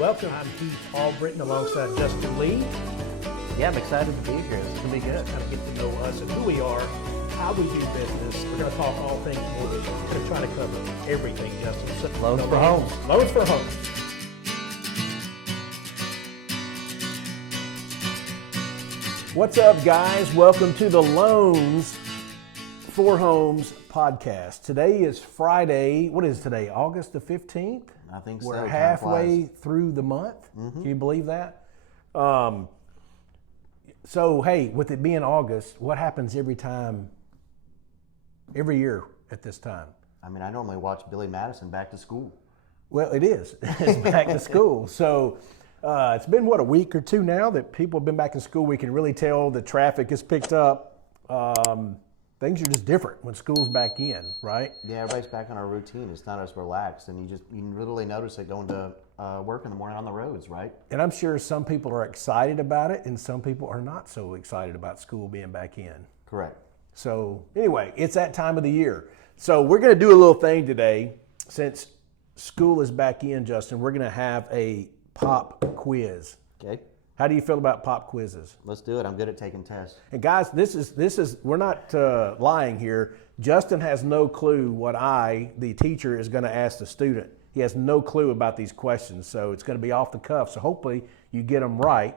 Welcome. I'm Keith Albritton alongside Justin Lee. Yeah, I'm excited to be here. It's going to be good. How to get to know us and who we are, how we do business. We're going to talk all things mortgage. We're going to try to cover everything, Justin. So, Loans for homes. Loans for homes. What's up, guys? Welcome to the Loans for Homes podcast. Today is Friday. What is today? August the 15th? I think so. We're halfway through the month. Can you believe that? So, hey, with it being August, what happens every year at this time? I mean, I normally watch Billy Madison Back to School. Well, it is. It's back to school. So it's been, a week or two now that people have been back in school. We can really tell the traffic has picked up. Things are just different when school's back in, right? Yeah, everybody's back on our routine. It's not as relaxed, and you literally notice it going to work in the morning on the roads, right? And I'm sure some people are excited about it, and some people are not so excited about school being back in. Correct. So anyway, it's that time of the year. So we're going to do a little thing today. Since school is back in, Justin, we're going to have a pop quiz. Okay. How do you feel about pop quizzes? Let's do it. I'm good at taking tests. And guys, this is we're not lying here. Justin has no clue what the teacher, is going to ask the student. He has no clue about these questions, so it's going to be off the cuff. So hopefully you get them right,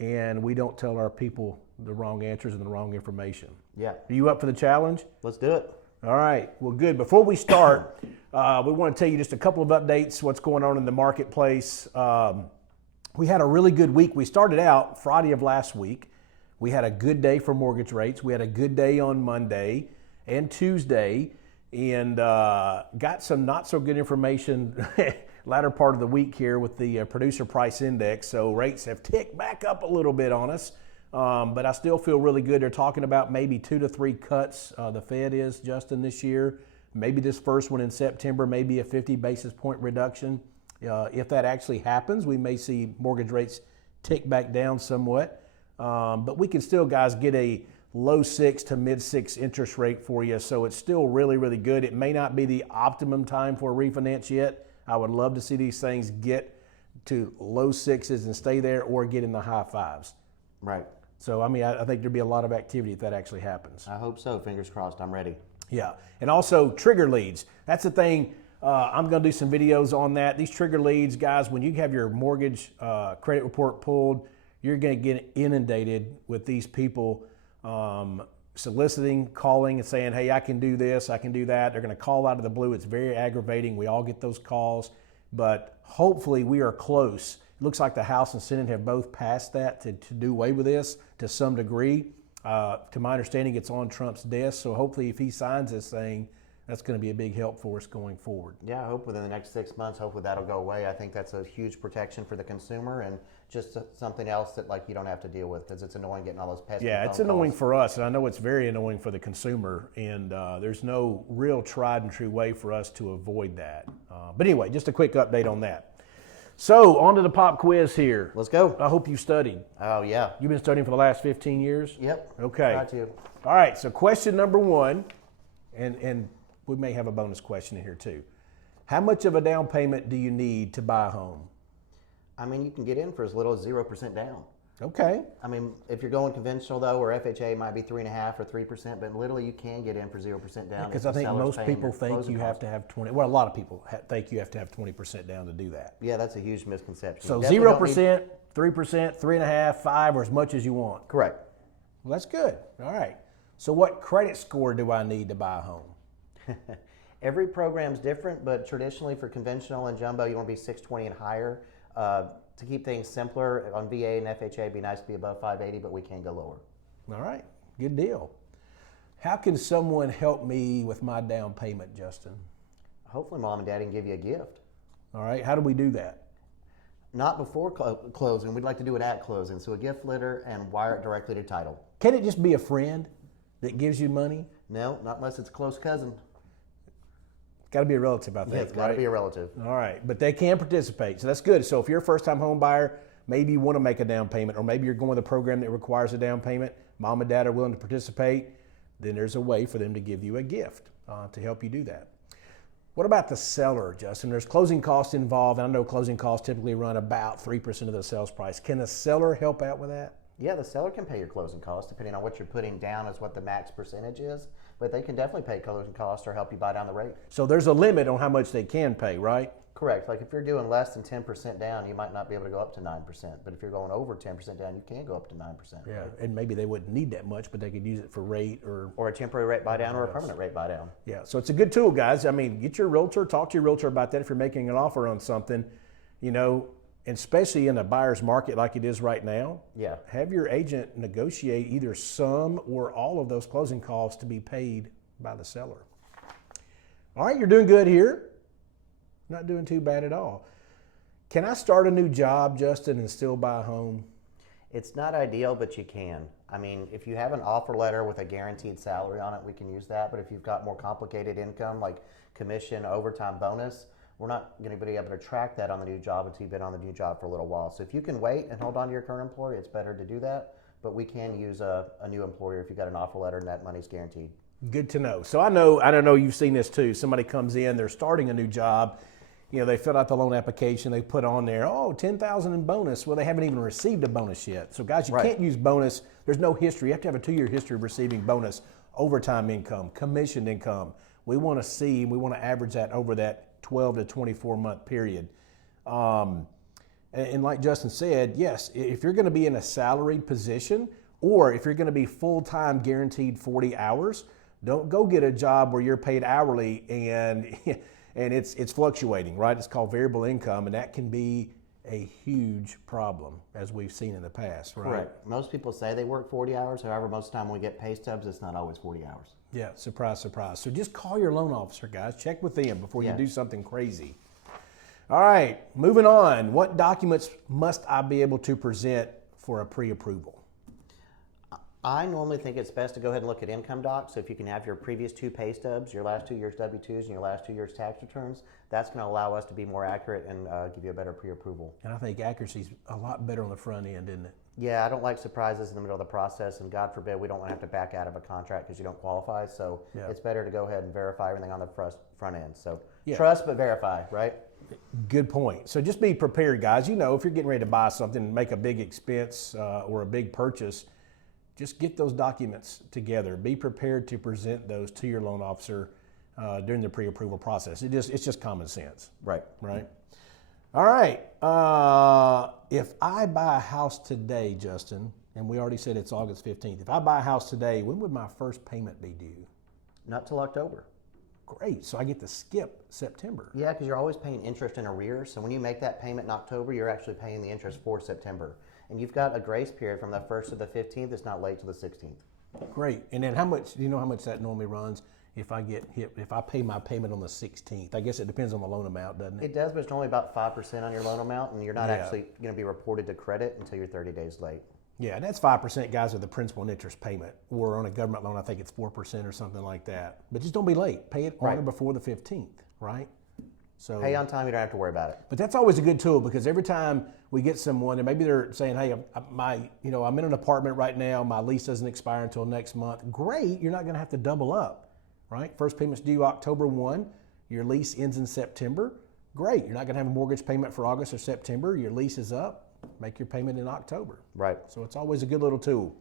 and we don't tell our people the wrong answers and the wrong information. Yeah. Are you up for the challenge? Let's do it. All right. Well, good. Before we start, we want to tell you just a couple of updates, what's going on in the marketplace. We had a really good week. We started out Friday of last week. We had a good day for mortgage rates. We had a good day on Monday and Tuesday, and got some not so good information latter part of the week here with the producer price index. So rates have ticked back up a little bit on us, but I still feel really good. They're talking about maybe 2 to 3 cuts. The Fed is, Justin, this year. Maybe this first one in September, maybe a 50 basis point reduction. If that actually happens, we may see mortgage rates tick back down somewhat. But we can still, guys, get a low 6 to mid 6 interest rate for you. So it's still really, really good. It may not be the optimum time for a refinance yet. I would love to see these things get to low 6s and stay there, or get in the high 5s. Right. So, I mean, I think there'd be a lot of activity if that actually happens. I hope so. Fingers crossed. I'm ready. Yeah. And also trigger leads. That's the thing. I'm going to do some videos on that. These trigger leads, guys, when you have your mortgage credit report pulled, you're going to get inundated with these people soliciting, calling, and saying, hey, I can do this, I can do that. They're going to call out of the blue. It's very aggravating. We all get those calls, but hopefully we are close. It looks like the House and Senate have both passed that to do away with this to some degree. To my understanding, it's on Trump's desk, so hopefully if he signs this thing, that's going to be a big help for us going forward. Yeah, I hope within the next 6 months, hopefully that'll go away. I think that's a huge protection for the consumer, and just something else that you don't have to deal with, because it's annoying getting all those pesky Yeah, phone it's annoying calls. for us, and I know it's very annoying for the consumer, and there's no real tried and true way for us to avoid that. But anyway, just a quick update on that. So, on to the pop quiz here. Let's go. I hope you studied. Oh, yeah. You've been studying for the last 15 years? Yep. Okay. Try to. All right, so question number 1, and we may have a bonus question in here too. How much of a down payment do you need to buy a home? I mean, you can get in for as little as 0% down. Okay. I mean, if you're going conventional though, or FHA, it might be 3.5% or 3%, but literally you can get in for 0% down. Because I think most people think you have to have 20. Well, a lot of people think you have to have 20% down to do that. Yeah, that's a huge misconception. So Definitely 0%, 3%, 3.5%, 5%, or as much as you want. Correct. Well, that's good. All right. So what credit score do I need to buy a home? Every program's different, but traditionally for conventional and jumbo, you want to be 620 and higher. To keep things simpler, on VA and FHA, it'd be nice to be above 580, but we can go lower. All right, good deal. How can someone help me with my down payment, Justin? Hopefully mom and daddy can give you a gift. All right, how do we do that? Not before closing, we'd like to do it at closing. So a gift letter and wire it directly to title. Can it just be a friend that gives you money? No, not unless it's a close cousin. It's got to be a relative, I think. Yeah, it's got to be a relative. All right, but they can participate, so that's good. So if you're a first-time home buyer, maybe you want to make a down payment, or maybe you're going with a program that requires a down payment, mom and dad are willing to participate, then there's a way for them to give you a gift to help you do that. What about the seller, Justin? There's closing costs involved. I know closing costs typically run about 3% of the sales price. Can the seller help out with that? Yeah, the seller can pay your closing costs depending on what you're putting down is what the max percentage is, but they can definitely pay closing costs or help you buy down the rate. So there's a limit on how much they can pay, right? Correct. Like if you're doing less than 10% down, you might not be able to go up to 9%. But if you're going over 10% down, you can go up to 9%. Yeah, and maybe they wouldn't need that much, but they could use it for rate or a temporary rate buy down or a permanent rate buy down. Yeah, so it's a good tool, guys. I mean, get your realtor, talk to your realtor about that if you're making an offer on something, you know, and especially in a buyer's market like it is right now. Yeah. Have your agent negotiate either some or all of those closing costs to be paid by the seller. All right, you're doing good here. Not doing too bad at all. Can I start a new job, Justin, and still buy a home? It's not ideal, but you can. I mean, if you have an offer letter with a guaranteed salary on it, we can use that. But if you've got more complicated income like commission, overtime, bonus, we're not going to be able to track that on the new job until you've been on the new job for a little while. So if you can wait and hold on to your current employer, it's better to do that. But we can use a new employer if you've got an offer letter and that money's guaranteed. Good to know. So I don't know you've seen this too. Somebody comes in, they're starting a new job. You know, they fill out the loan application, they put on there, $10,000 in bonus. Well, they haven't even received a bonus yet. So guys, you can't use bonus. There's no history. You have to have a 2-year history of receiving bonus, overtime income, commissioned income. We want to average that over that 12 to 24 month period. And like Justin said, yes, if you're going to be in a salaried position or if you're going to be full-time guaranteed 40 hours, don't go get a job where you're paid hourly and it's fluctuating, right? It's called variable income, and that can be a huge problem, as we've seen in the past, right? Correct. Most people say they work 40 hours. However, most of the time when we get pay stubs, it's not always 40 hours. Yeah, surprise, surprise. So just call your loan officer, guys. Check with them before you do something crazy. All right, moving on. What documents must I be able to present for a pre-approval? I normally think it's best to go ahead and look at income docs. So if you can have your previous 2 pay stubs, your last 2 years W-2s, and your last 2 years tax returns, that's going to allow us to be more accurate and give you a better pre-approval. And I think accuracy's a lot better on the front end, isn't it? Yeah, I don't like surprises in the middle of the process, and God forbid we don't want to have to back out of a contract because you don't qualify. So it's better to go ahead and verify everything on the front end. So trust but verify, right? Good point. So just be prepared, guys. You know, if you're getting ready to buy something and make a big expense or a big purchase, just get those documents together. Be prepared to present those to your loan officer during the pre-approval process. It's just common sense. Right. Right. All right. If I buy a house today, Justin, and we already said it's August 15th. If I buy a house today, when would my first payment be due? Not till October. Great. So I get to skip September. Yeah, because you're always paying interest in arrears. So when you make that payment in October, you're actually paying the interest for September. And you've got a grace period from the 1st to the 15th. It's not late to the 16th. Great. And then do you know how much that normally runs if I pay my payment on the 16th? I guess it depends on the loan amount, doesn't it? It does, but it's only about 5% on your loan amount, and you're not actually going to be reported to credit until you're 30 days late. Yeah, and that's 5%, guys, of the principal and interest payment. Or on a government loan, I think it's 4% or something like that. But just don't be late. Pay it on or before the 15th, right? So pay on time, you don't have to worry about it. But that's always a good tool because every time we get someone, and maybe they're saying, "Hey, I'm in an apartment right now. My lease doesn't expire until next month." Great, you're not going to have to double up, right? First payment's due October 1. Your lease ends in September. Great, you're not going to have a mortgage payment for August or September. Your lease is up. Make your payment in October. Right. So it's always a good little tool.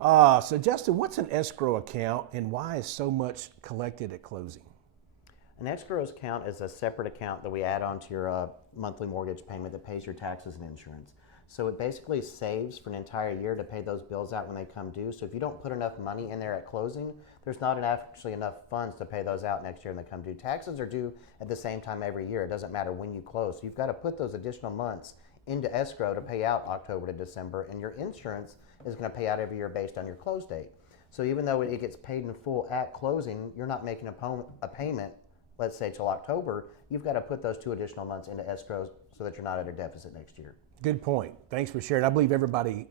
So Justin, what's an escrow account, and why is so much collected at closing? An escrow account is a separate account that we add on to your monthly mortgage payment that pays your taxes and insurance. So it basically saves for an entire year to pay those bills out when they come due. So if you don't put enough money in there at closing, there's not actually enough funds to pay those out next year when they come due. Taxes are due at the same time every year. It doesn't matter when you close. So you've got to put those additional months into escrow to pay out October to December, and your insurance is going to pay out every year based on your close date. So even though it gets paid in full at closing, you're not making a payment, let's say till October. You've got to put those 2 additional months into escrow so that you're not at a deficit next year. Good point. Thanks for sharing. I believe everybody,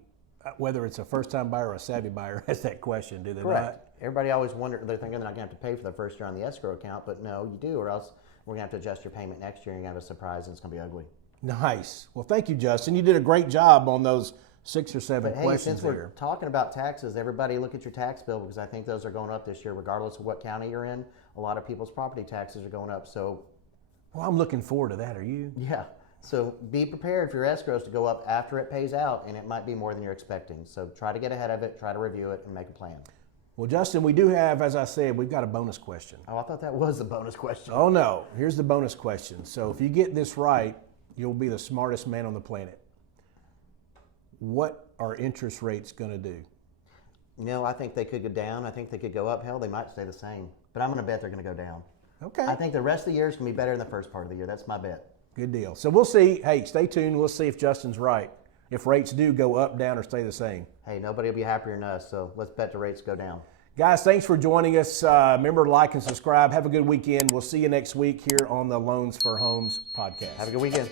whether it's a first-time buyer or a savvy buyer, has that question, do they Correct. Everybody always wonders, they're thinking they're not going to have to pay for the first year on the escrow account, but no, you do, or else we're going to have to adjust your payment next year and you're going to have a surprise and it's going to be ugly. Nice. Well, thank you, Justin. You did a great job on those 6 or 7 But questions since we're talking about taxes, everybody look at your tax bill because I think those are going up this year regardless of what county you're in. a lot of people's property taxes are going up. So, Well, I'm looking forward to that. Are you? yeah. So be prepared for your escrows to go up after it pays out, and it might be more than you're expecting. So try to get ahead of it, try to review it, and make a plan. Well, Justin, we do have, as I said, we've got a bonus question. Oh, I thought that was the bonus question. Oh, no. Here's the bonus question. So if you get this right, you'll be the smartest man on the planet. What are interest rates going to do? I think they could go down. I think they could go up. Hell, they might stay the same. But I'm going to bet they're going to go down. Okay. I think the rest of the year is going to be better than the first part of the year. That's my bet. Good deal. So we'll see. Hey, stay tuned. We'll see if Justin's right. If rates do go up, down, or stay the same. Hey, nobody will be happier than us, so let's bet the rates go down. Guys, thanks for joining us. Remember to like and subscribe. Have a good weekend. We'll see you next week here on the Loans for Homes podcast. Have a good weekend.